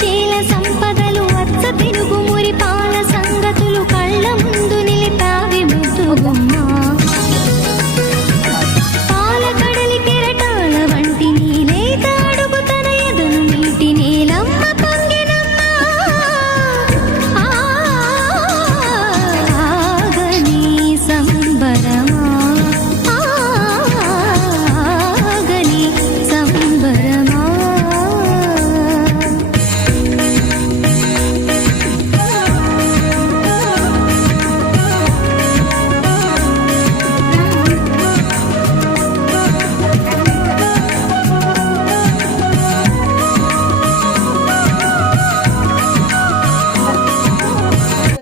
చేల సంపా